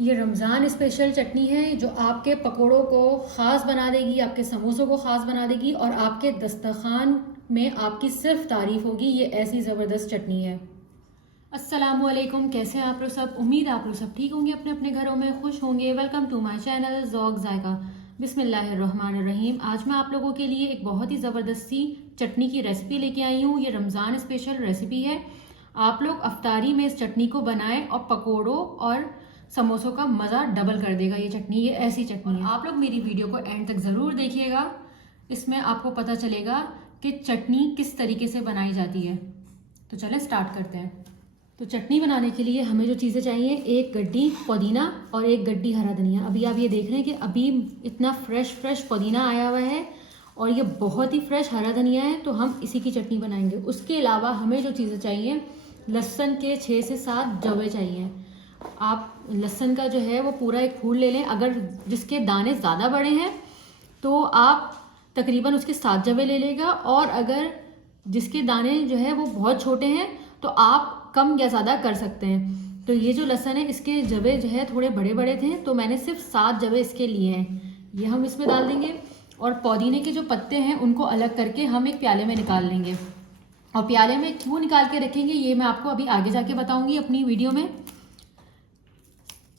ये रमज़ान स्पेशल चटनी है जो आपके पकोड़ों को ख़ास बना देगी, आपके समोसों को ख़ास बना देगी और आपके दस्तरखान में आपकी सिर्फ तारीफ़ होगी। ये ऐसी ज़बरदस्त चटनी है। अस्सलामुअलैकुम, कैसे हैं आप लोग सब? उम्मीद आप लोग सब ठीक होंगे, अपने अपने घरों में खुश होंगे। Welcome to my channel Zauq Zaiqa. बिस्मिल्लाहिर्रहमानिर्रहीम। आज मैं आप लोगों के लिए एक बहुत ही ज़बरदस्त सी चटनी की रेसिपी लेके आई हूँ। ये रमज़ान स्पेशल रेसिपी है। आप लोग अफ्तारी में इस चटनी को बनाएं और पकोड़ों और समोसों का मज़ा डबल कर देगा ये चटनी। ये ऐसी चटनी है। आप लोग मेरी वीडियो को एंड तक ज़रूर देखिएगा, इसमें आपको पता चलेगा कि चटनी किस तरीके से बनाई जाती है। तो चलें स्टार्ट करते हैं। तो चटनी बनाने के लिए हमें जो चीज़ें चाहिए, एक गड्डी पुदीना और एक गड्डी हरा धनिया। अभी आप ये देख रहे हैं कि अभी इतना फ्रेश पुदीना आया हुआ है और ये बहुत ही फ्रेश हरा धनिया है, तो हम इसी की चटनी बनाएंगे। उसके अलावा हमें जो चीज़ें चाहिए, लहसुन के 6 से 7 जवे चाहिए। आप लहसुन का जो है वो पूरा एक फूल ले लें। अगर जिसके दाने ज़्यादा बड़े हैं तो आप तकरीबन उसके 7 जवे ले लेगा, और अगर जिसके दाने जो है वो बहुत छोटे हैं तो आप कम या ज़्यादा कर सकते हैं। तो ये जो लहसुन है इसके जवे जो है थोड़े बड़े बड़े थे, तो मैंने सिर्फ 7 जवे इसके लिए हैं। ये हम इसमें डाल देंगे। और पुदीने के जो पत्ते हैं उनको अलग करके हम एक प्याले में निकाल लेंगे। और प्याले में क्यों निकाल के रखेंगे ये मैं आपको अभी आगे जाके बताऊंगी अपनी वीडियो में।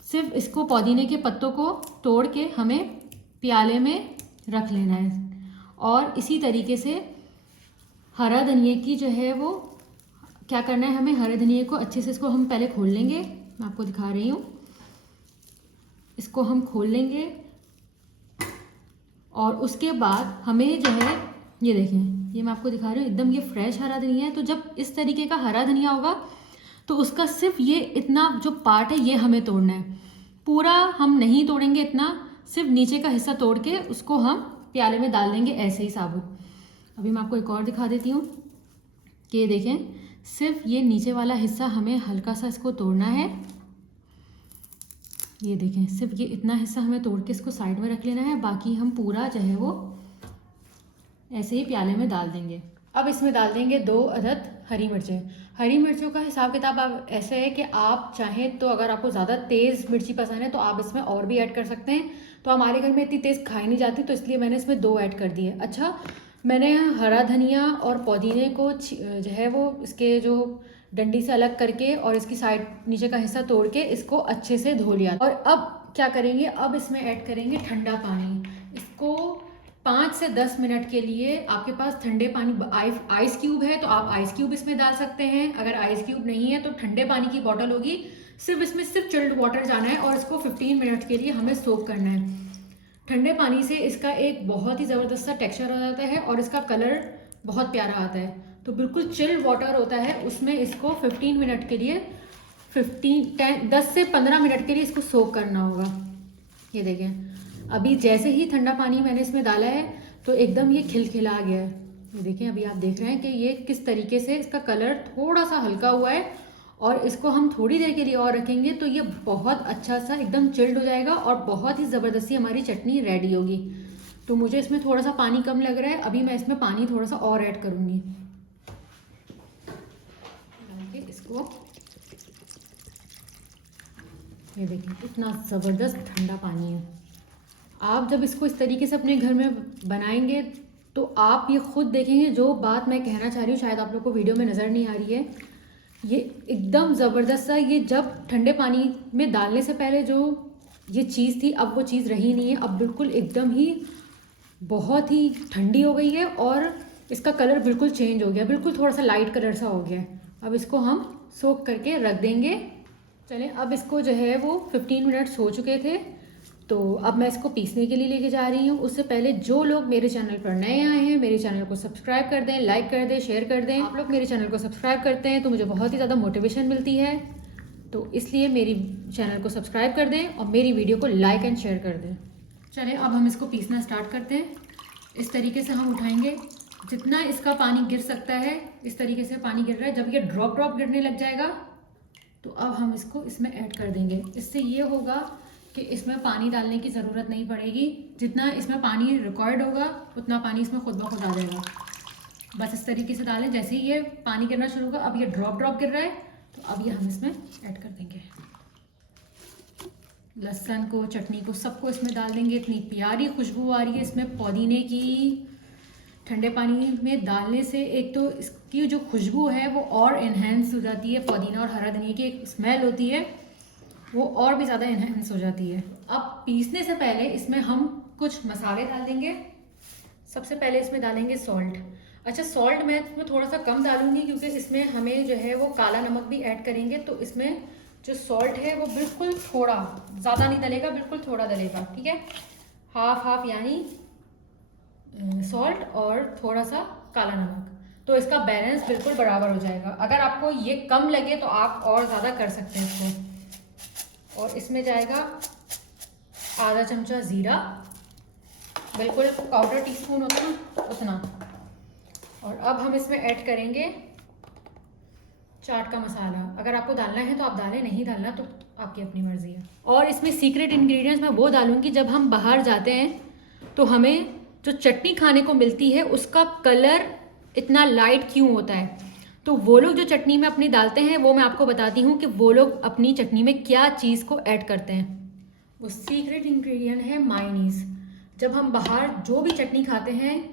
सिर्फ इसको पुदीने के पत्तों को तोड़ के हमें प्याले में रख लेना है। और इसी तरीके से हरा धनिया की जो है वो क्या करना है, हमें हरे धनिया को अच्छे से इसको हम पहले खोल लेंगे। मैं आपको दिखा रही हूँ, इसको हम खोल लेंगे और उसके बाद हमें जो है ये देखें, ये मैं आपको दिखा रही हूँ, एकदम ये फ्रेश हरा धनिया है। तो जब इस तरीके का हरा धनिया होगा तो उसका सिर्फ ये इतना जो पार्ट है ये हमें तोड़ना है। पूरा हम नहीं तोड़ेंगे इतना, सिर्फ नीचे का हिस्सा तोड़ के उसको हम प्याले में डाल देंगे ऐसे ही साबुत। अभी मैं आपको एक और दिखा देती हूँ कि ये देखें, सिर्फ ये नीचे वाला हिस्सा हमें हल्का सा इसको तोड़ना है। ये देखें, सिर्फ ये इतना हिस्सा हमें तोड़ के इसको साइड में रख लेना है। बाकी हम पूरा जो है वो ऐसे ही प्याले में डाल देंगे। अब इसमें डाल देंगे 2 अदद हरी मिर्चें। हरी मिर्चों का हिसाब किताब आप ऐसे है कि आप चाहें तो अगर आपको ज़्यादा तेज़ मिर्ची पसंद है तो आप इसमें और भी ऐड कर सकते हैं। तो हमारे घर में इतनी तेज़ खाई नहीं जाती, तो इसलिए मैंने इसमें 2 ऐड कर दिए। अच्छा, मैंने हरा धनिया और पुदीने को जो है वो इसके जो डंडी से अलग करके और इसकी साइड नीचे का हिस्सा तोड़ के इसको अच्छे से धो लिया। और अब क्या करेंगे, अब इसमें ऐड करेंगे ठंडा पानी। इसको 5 से 10 मिनट के लिए, आपके पास ठंडे पानी आइस क्यूब है तो आप आइस क्यूब इसमें डाल सकते हैं। अगर आइस क्यूब नहीं है तो ठंडे पानी की बॉटल होगी, सिर्फ इसमें सिर्फ चिल्ड वाटर जाना है और इसको 15 मिनट के लिए हमें सोक करना है। ठंडे पानी से इसका एक बहुत ही ज़बरदस्त सा टेक्सचर आ जाता है और इसका कलर बहुत प्यारा आता है। तो बिल्कुल चिल्ड वाटर होता है, उसमें इसको 15 मिनट के लिए 10 से 15 मिनट के लिए इसको सोक करना होगा। ये देखें, अभी जैसे ही ठंडा पानी मैंने इसमें डाला है तो एकदम ये खिलखिला गया है। ये देखें, अभी आप देख रहे हैं कि ये किस तरीके से इसका कलर थोड़ा सा हल्का हुआ है। और इसको हम थोड़ी देर के लिए और रखेंगे तो ये बहुत अच्छा सा एकदम चिल्ड हो जाएगा और बहुत ही ज़बरदस्ती हमारी चटनी रेडी होगी। तो मुझे इसमें थोड़ा सा पानी कम लग रहा है, अभी मैं इसमें पानी थोड़ा सा और ऐड करूँगी। इसको ये देखिए, इतना ज़बरदस्त ठंडा पानी है। आप जब इसको इस तरीके से अपने घर में बनाएंगे तो आप ये खुद देखेंगे, जो बात मैं कहना चाह रही हूँ शायद आप लोग को वीडियो में नज़र नहीं आ रही है, ये एकदम ज़बरदस्त सा। ये जब ठंडे पानी में डालने से पहले जो ये चीज़ थी, अब वो चीज़ रही नहीं है। अब बिल्कुल एकदम ही बहुत ही ठंडी हो गई है और इसका कलर बिल्कुल चेंज हो गया, बिल्कुल थोड़ा सा लाइट कलर सा हो गया है। अब इसको हम सोक करके रख देंगे। चलें, अब इसको जो है वो 15 मिनट्स हो चुके थे, तो अब मैं इसको पीसने के लिए लेके जा रही हूँ। उससे पहले जो लोग मेरे चैनल पर नए आए हैं, मेरे चैनल को सब्सक्राइब कर दें, लाइक कर दें, शेयर कर दें। आप लोग मेरे चैनल को सब्सक्राइब करते हैं तो मुझे बहुत ही ज़्यादा मोटिवेशन मिलती है, तो इसलिए मेरी चैनल को सब्सक्राइब कर दें और मेरी वीडियो को लाइक एंड शेयर कर दें। चलें, अब हम इसको पीसना स्टार्ट करते हैं। इस तरीके से हम उठाएँगे, जितना इसका पानी गिर सकता है इस तरीके से पानी गिर रहा है। जब ये ड्रॉप गिरने लग जाएगा तो अब हम इसको इसमें ऐड कर देंगे। इससे ये होगा कि इसमें पानी डालने की ज़रूरत नहीं पड़ेगी, जितना इसमें पानी रिक्वायर्ड होगा उतना पानी इसमें खुद ब खुद आ जाएगा। बस इस तरीके से डालें। जैसे ही ये पानी गिरना शुरू होगा, अब ये ड्रॉप गिर रहा है तो अब ये हम इसमें ऐड कर देंगे। लहसुन को, चटनी को, सबको इसमें डाल देंगे। इतनी प्यारी खुशबू आ रही है इसमें पुदीने की। ठंडे पानी में डालने से एक तो इसकी जो खुशबू है वो और इन्हेंस हो जाती है, पुदीना और हरा धनिया की एक स्मेल होती है वो और भी ज़्यादा इन्हेंस हो जाती है। अब पीसने से पहले इसमें हम कुछ मसाले डाल देंगे। सबसे पहले इसमें डालेंगे सॉल्ट। अच्छा, सॉल्ट मैं इसमें थोड़ा सा कम डालूंगी क्योंकि इसमें हमें जो है वो काला नमक भी ऐड करेंगे, तो इसमें जो सॉल्ट है वो बिल्कुल थोड़ा, ज़्यादा नहीं डलेगा, बिल्कुल थोड़ा डलेगा, ठीक है। हाफ हाफ यानी सॉल्ट और थोड़ा सा काला नमक, तो इसका बैलेंस बिल्कुल बराबर हो जाएगा। अगर आपको ये कम लगे तो आप और ज़्यादा कर सकते हैं इसको। और इसमें जाएगा आधा चमचा ज़ीरा, बिल्कुल पाउडर टीस्पून होता ना उतना। और अब हम इसमें ऐड करेंगे चाट का मसाला। अगर आपको डालना है तो आप डालें, नहीं डालना तो आपकी अपनी मर्जी है। और इसमें सीक्रेट इंग्रेडिएंट्स मैं वो डालूंगी, जब हम बाहर जाते हैं तो हमें जो चटनी खाने को मिलती है उसका कलर इतना लाइट क्यों होता है, तो वो लोग जो चटनी में अपनी डालते हैं वो मैं आपको बताती हूँ कि वो लोग अपनी चटनी में क्या चीज़ को ऐड करते हैं। वो सीक्रेट इंग्रेडिएंट है मायोनीज़। जब हम बाहर जो भी चटनी खाते हैं,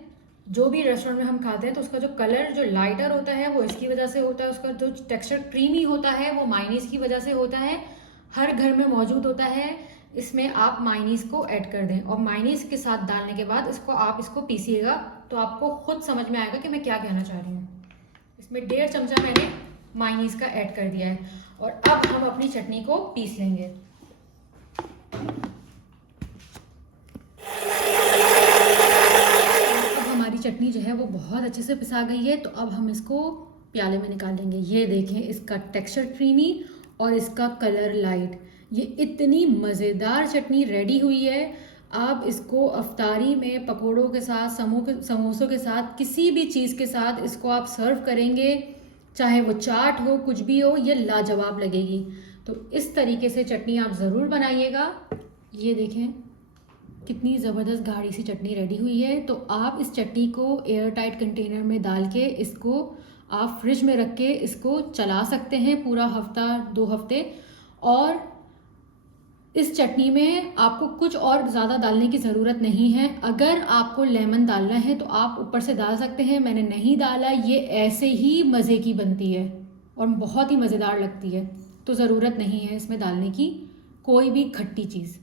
जो भी रेस्टोरेंट में हम खाते हैं, तो उसका जो कलर जो लाइटर होता है वो इसकी वजह से होता है, उसका जो टेक्सचर क्रीमी होता है वो मायोनीज़ की वजह से होता है। हर घर में मौजूद होता है। इसमें आप मायोनीज़ को ऐड कर दें और मायोनीज़ के साथ डालने के बाद इसको पीसिएगा तो आपको खुद समझ में आएगा कि मैं क्या कहना चाह रही हूँ। इसमें 1.5 चमचा मैंने मायोनीज़ का ऐड कर दिया है और अब हम अपनी चटनी को पीस लेंगे। चटनी जो है वो बहुत अच्छे से पिसा गई है, तो अब हम इसको प्याले में निकाल लेंगे। ये देखें, इसका टेक्सचर क्रीमी और इसका कलर लाइट। ये इतनी मज़ेदार चटनी रेडी हुई है। आप इसको अफ्तारी में पकोड़ों के साथ, समोसों के साथ, किसी भी चीज़ के साथ इसको आप सर्व करेंगे, चाहे वो चाट हो, कुछ भी हो, ये लाजवाब लगेगी। तो इस तरीके से चटनी आप ज़रूर बनाइएगा। ये देखें कितनी ज़बरदस्त गाढ़ी सी चटनी रेडी हुई है। तो आप इस चटनी को एयर टाइट कंटेनर में डाल के इसको आप फ्रिज में रख के इसको चला सकते हैं पूरा हफ्ता 2 हफ्ते। और इस चटनी में आपको कुछ और ज़्यादा डालने की ज़रूरत नहीं है। अगर आपको लेमन डालना है तो आप ऊपर से डाल सकते हैं, मैंने नहीं डाला। ये ऐसे ही मज़े की बनती है और बहुत ही मज़ेदार लगती है, तो ज़रूरत नहीं है इसमें डालने की कोई भी खट्टी चीज़।